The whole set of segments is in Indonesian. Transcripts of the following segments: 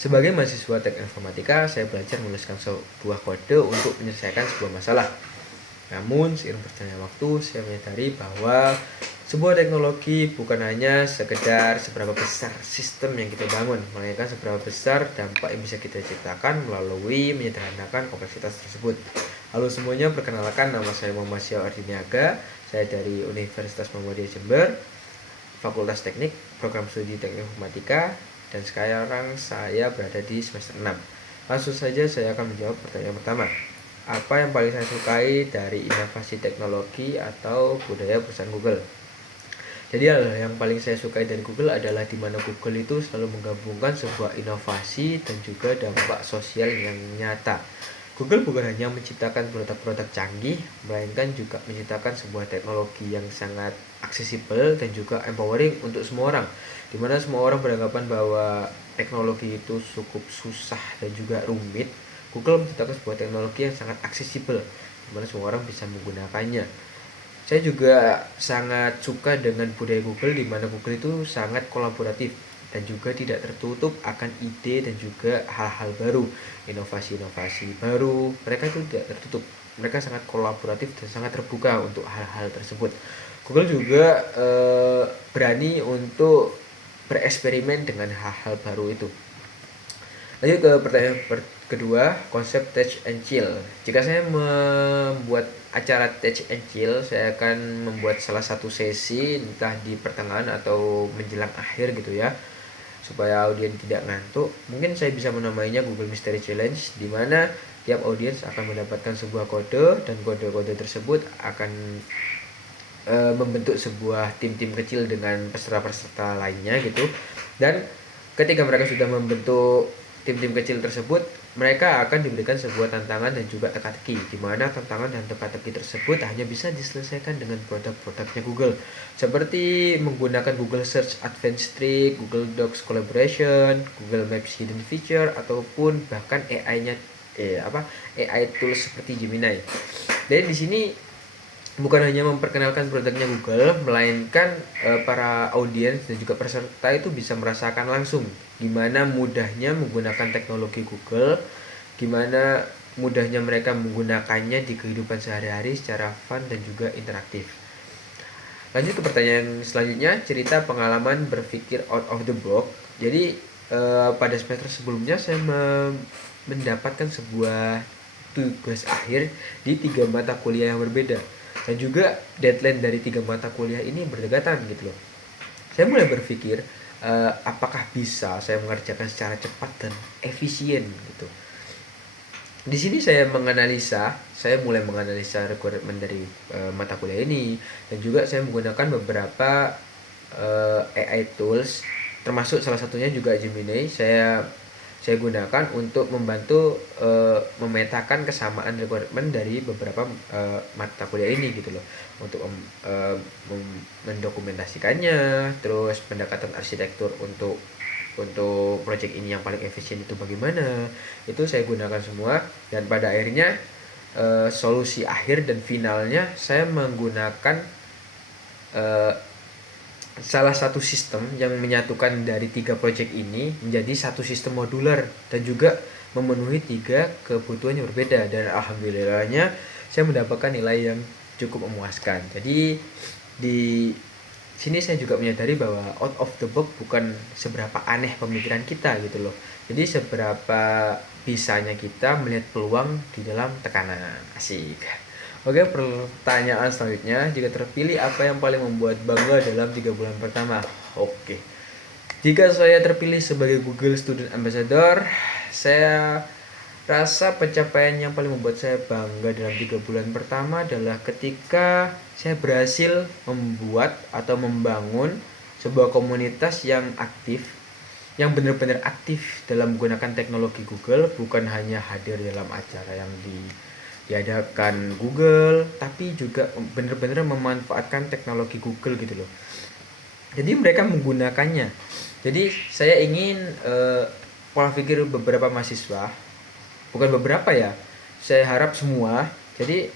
Sebagai mahasiswa teknik informatika, saya belajar menuliskan sebuah kode untuk menyelesaikan sebuah masalah. Namun, seiring berjalannya waktu, saya menyadari bahwa sebuah teknologi bukan hanya sekedar seberapa besar sistem yang kita bangun, melainkan seberapa besar dampak yang bisa kita ciptakan melalui menyederhanakan kompleksitas tersebut. Halo semuanya, perkenalkan, nama saya Muhammad Syah Ardiniaga. Saya dari Universitas Muhammadiyah Jember, Fakultas Teknik, Program Studi Teknik Informatika, dan sekarang saya berada di semester 6. Langsung saja saya akan menjawab pertanyaan pertama. Apa yang paling saya sukai dari inovasi teknologi atau budaya perusahaan Google? Jadi hal yang paling saya sukai dari Google adalah di mana Google itu selalu menggabungkan sebuah inovasi dan juga dampak sosial yang nyata. Google bukan hanya menciptakan produk-produk canggih, melainkan juga menciptakan sebuah teknologi yang sangat aksesibel dan juga empowering untuk semua orang. Di mana semua orang beranggapan bahwa teknologi itu cukup susah dan juga rumit. Google menciptakan sebuah teknologi yang sangat aksesibel, di mana semua orang bisa menggunakannya. Saya juga sangat suka dengan budaya Google, di mana Google itu sangat kolaboratif dan juga tidak tertutup akan ide dan juga hal-hal baru, inovasi-inovasi baru. Mereka itu tidak tertutup, mereka sangat kolaboratif dan sangat terbuka untuk hal-hal tersebut. Google juga berani untuk bereksperimen dengan hal-hal baru itu. Lanjut ke pertanyaan kedua, konsep touch and chill. Jika saya membuat acara touch and chill, saya akan membuat salah satu sesi entah di pertengahan atau menjelang akhir gitu ya, supaya audiens tidak ngantuk. Mungkin saya bisa menamainya Google Mystery Challenge, di mana tiap audiens akan mendapatkan sebuah kode dan kode-kode tersebut akan membentuk sebuah tim-tim kecil dengan peserta-peserta lainnya gitu. Dan ketika mereka sudah membentuk tim-tim kecil tersebut, mereka akan diberikan sebuah tantangan dan juga teka-teki, di mana tantangan dan teka-teki tersebut hanya bisa diselesaikan dengan produk-produknya Google, seperti menggunakan Google Search Advanced Trick, Google Docs Collaboration, Google Maps Hidden Feature, ataupun bahkan AI tools seperti Gemini. Dan di sini bukan hanya memperkenalkan produknya Google, melainkan para audiens dan juga peserta itu bisa merasakan langsung gimana mudahnya menggunakan teknologi Google, gimana mudahnya mereka menggunakannya di kehidupan sehari-hari secara fun dan juga interaktif. Lanjut ke pertanyaan selanjutnya, cerita pengalaman berpikir out of the box. Jadi pada semester sebelumnya saya mendapatkan sebuah tugas akhir di 3 mata kuliah yang berbeda, dan juga deadline dari 3 mata kuliah ini berdekatan gitu loh. Saya mulai berpikir apakah bisa saya mengerjakan secara cepat dan efisien gitu. Di sini saya mulai menganalisa requirement dari mata kuliah ini, dan juga saya menggunakan beberapa AI tools, termasuk salah satunya juga Gemini. Saya gunakan untuk membantu memetakan kesamaan requirement dari beberapa mata kuliah ini gitu loh, untuk mendokumentasikannya, terus pendekatan arsitektur untuk project ini yang paling efisien itu bagaimana, itu saya gunakan semua. Dan pada akhirnya solusi akhir dan finalnya saya menggunakan salah satu sistem yang menyatukan dari 3 project ini menjadi satu sistem modular dan juga memenuhi 3 kebutuhan yang berbeda, dan alhamdulillahnya saya mendapatkan nilai yang cukup memuaskan. Jadi di sini saya juga menyadari bahwa out of the box bukan seberapa aneh pemikiran kita gitu loh. Jadi seberapa bisanya kita melihat peluang di dalam tekanan. Asik. Oke, pertanyaan selanjutnya, jika terpilih apa yang paling membuat bangga dalam 3 bulan pertama? Oke. Jika saya terpilih sebagai Google Student Ambassador, saya rasa pencapaian yang paling membuat saya bangga dalam 3 bulan pertama adalah ketika saya berhasil membuat atau membangun sebuah komunitas yang aktif, yang benar-benar aktif dalam menggunakan teknologi Google, bukan hanya hadir dalam acara yang diadakan Google, tapi juga benar-benar memanfaatkan teknologi Google gitu loh. Jadi mereka menggunakannya. Jadi saya ingin pola pikir beberapa mahasiswa, bukan beberapa ya, saya harap semua. Jadi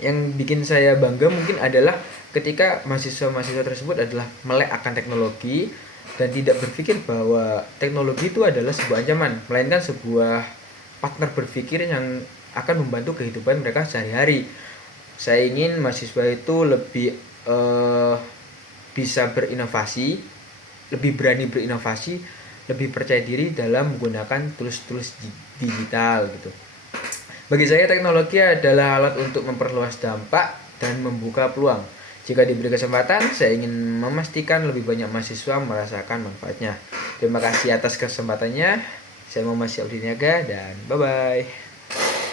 yang bikin saya bangga mungkin adalah ketika mahasiswa-mahasiswa tersebut adalah melek akan teknologi, dan tidak berpikir bahwa teknologi itu adalah sebuah ancaman, melainkan sebuah partner berpikir yang akan membantu kehidupan mereka sehari-hari. Saya ingin mahasiswa itu lebih bisa berinovasi, lebih berani berinovasi, lebih percaya diri dalam menggunakan tools-tools digital gitu. Bagi saya teknologi adalah alat untuk memperluas dampak dan membuka peluang. Jika diberi kesempatan, saya ingin memastikan lebih banyak mahasiswa merasakan manfaatnya. Terima kasih atas kesempatannya. Saya Muhammad Syabdi Niaga dan bye-bye.